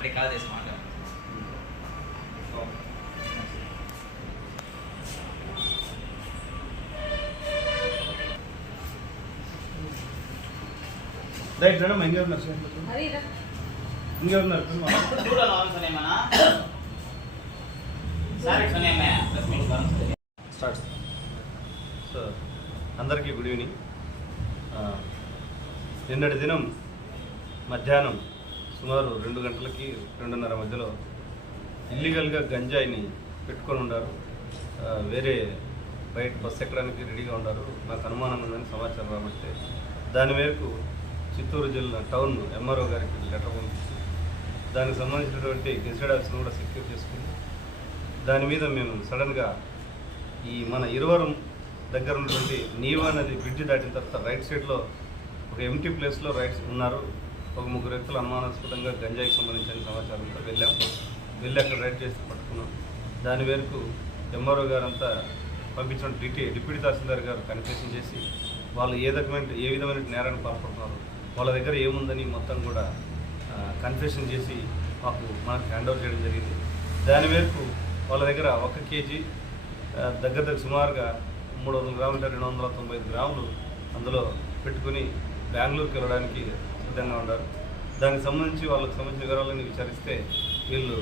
precada de smaga. Right madam start so అందరికీ good evening uh, నిన్నటి దినం మధ్యాహ్నం సుమారు రెండు గంటలకి రెండున్నర మధ్యలో ఇల్లీగల్గా గంజాయిని పెట్టుకొని ఉన్నారు. వేరే బయట బస్సు ఎక్కడానికి రెడీగా ఉన్నారు. నాకు అనుమానం ఉందని సమాచారం రాబట్టే దాని మేరకు చిత్తూరు జిల్లా టౌన్ ఎంఆర్ఓ గారికి లెటర్ పంపించి దానికి సంబంధించినటువంటి గెజిటెడ్ ఆఫీస్ను కూడా సెక్యూర్ చేసుకుని దాని మీద మేము సడన్గా ఈ మన ఇరువరం దగ్గర ఉన్నటువంటి నీవా నది బ్రిడ్జ్ దాటిన తర్వాత రైట్ సైడ్లో ఒక ఎంటీ ప్లేస్లో రైట్ ఉన్నారు. ఒక ముగ్గురు వ్యక్తులు అనుమానాస్పదంగా గంజాయికి సంబంధించిన సమాచారంతో వెళ్ళాం. వెళ్ళి అక్కడ రైడ్ చేసి పట్టుకున్నాం. దాని మేరకు ఎంఆర్ఓ గారంతా పంపించిన డిటి డిప్యూటీ తహసీల్దార్ గారు కన్ఫెషన్ చేసి వాళ్ళు ఏ రకమైన ఏ విధమైన నేరాన్ని పాల్పడుతున్నారు వాళ్ళ దగ్గర ఏముందని మొత్తం కూడా కన్ఫెషన్ చేసి మాకు మనకు హ్యాండ్ ఓవర్ చేయడం జరిగింది. దాని మేరకు వాళ్ళ దగ్గర ఒక కేజీ దగ్గర దగ్గర సుమారుగా మూడు వందల గ్రాములు రెండు వందల తొంభై ఐదు గ్రాములు అందులో పెట్టుకుని బెంగళూరుకి వెళ్ళడానికి సిద్ధంగా ఉన్నారు. దానికి సంబంధించి వాళ్ళకి సంబంధించిన వివరాలని విచారిస్తే వీళ్ళు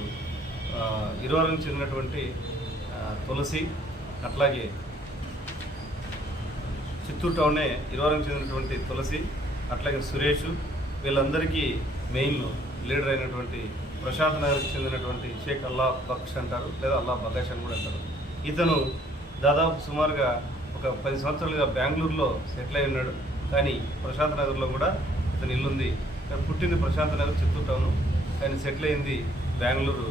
ఇరువరం చెందినటువంటి తులసి అట్లాగే చిత్తూరు టౌనే ఇరువరం చెందినటువంటి తులసి అట్లాగే సురేష్ వీళ్ళందరికీ మెయిన్ లీడర్ అయినటువంటి ప్రశాంత్ నగర్కి చెందినటువంటి షేక్ అల్లా బక్ష్ అంటారు లేదా అల్లా బగాష్ అని కూడా అంటారు. ఇతను దాదాపు సుమారుగా ఒక పది సంవత్సరాలుగా బెంగళూరులో సెటిల్ అయి ఉన్నాడు. కానీ ప్రశాంత్ నగర్లో కూడా ఇతని ఇల్లుంది కానీ పుట్టింది ప్రశాంత్ నగర్ చిత్తూరు టౌన్ కానీ సెటిల్ అయింది బెంగళూరు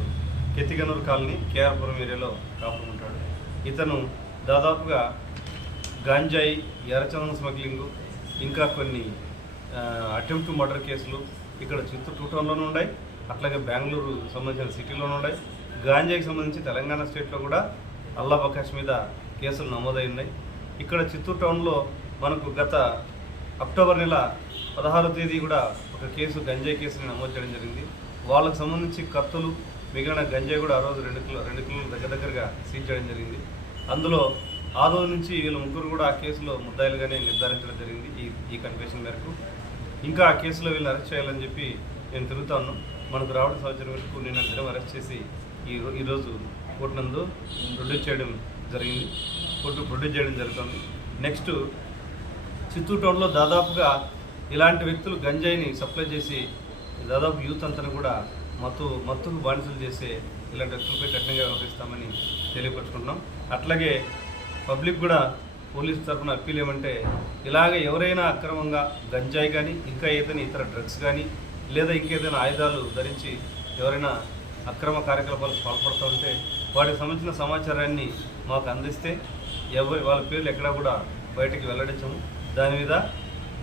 కెతిగనూరు కాలనీ కేఆర్పురం ఏరియాలో కాపురం ఉంటాడు ఇతను దాదాపుగా గాంజాయి ఎర్రచందం స్మగ్లింగు ఇంకా కొన్ని అటెంప్ట్ మర్డర్ కేసులు ఇక్కడ చిత్తూరు టూ టౌన్లోనూ ఉన్నాయి అట్లాగే బెంగళూరు సంబంధించిన సిటీలోనూ ఉన్నాయి గాంజాయికి సంబంధించి తెలంగాణ స్టేట్లో కూడా అల్లాబకాష్ మీద కేసులు నమోదై ఉన్నాయి. ఇక్కడ చిత్తూరు టౌన్లో మనకు గత అక్టోబర్ నెల పదహారో తేదీ కూడా ఒక కేసు గంజాయి కేసుని నమోదు చేయడం జరిగింది. వాళ్ళకు సంబంధించి కత్తులు మిగిలిన గంజాయి కూడా ఆ రోజు రెండు కిలో రెండు కిలోలు దగ్గర దగ్గరగా సీజ్ చేయడం జరిగింది. అందులో ఆ రోజు నుంచి వీళ్ళ ముగ్గురు కూడా ఆ కేసులో ముద్దాయిలుగానే నిర్ధారించడం జరిగింది ఈ ఈ కన్ఫెషన్ మేరకు. ఇంకా ఆ కేసులో వీళ్ళని అరెస్ట్ చేయాలని చెప్పి నేను తిరుగుతా మనకు రావడం సంవత్సరం వరకు నిన్న దినం అరెస్ట్ చేసి ఈ ఈరోజు కోర్టు నందు ప్రొడ్యూస్ చేయడం జరిగింది. కోర్టు ప్రొడ్యూస్ చేయడం జరుగుతుంది. నెక్స్ట్ చిత్తూరు టౌన్లో దాదాపుగా ఇలాంటి వ్యక్తులు గంజాయిని సప్లై చేసి దాదాపు యూత్ అంతా కూడా మత్తు మత్తుకు బానిసలు చేసే ఇలాంటి వ్యక్తులపై కఠినంగా వ్యవహరిస్తామని తెలియపరుచుకుంటున్నాం. అట్లాగే పబ్లిక్ కూడా పోలీస్ తరఫున అప్పీల్ ఏమంటే ఇలాగ ఎవరైనా అక్రమంగా గంజాయి కానీ ఇంకా ఏదైనా ఇతర డ్రగ్స్ కానీ లేదా ఇంకేదైనా ఆయుధాలు ధరించి ఎవరైనా అక్రమ కార్యకలాపాలకు పాల్పడుతూ ఉంటే వాటికి సంబంధించిన సమాచారాన్ని మాకు అందిస్తే ఎవరి వాళ్ళ పేర్లు ఎక్కడా కూడా బయటికి వెల్లడించము. దాని మీద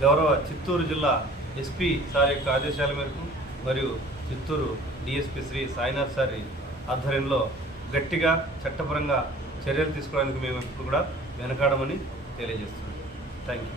గౌరవ చిత్తూరు జిల్లా ఎస్పీ సార్ యొక్క ఆదేశాల మేరకు మరియు చిత్తూరు డిఎస్పీ శ్రీ సాయినాథ్ సారి ఆధ్వర్యంలో గట్టిగా చట్టపరంగా చర్యలు తీసుకోవడానికి మేము ఇప్పుడు కూడా వెనకాడమని తెలియజేస్తున్నాం. Thank you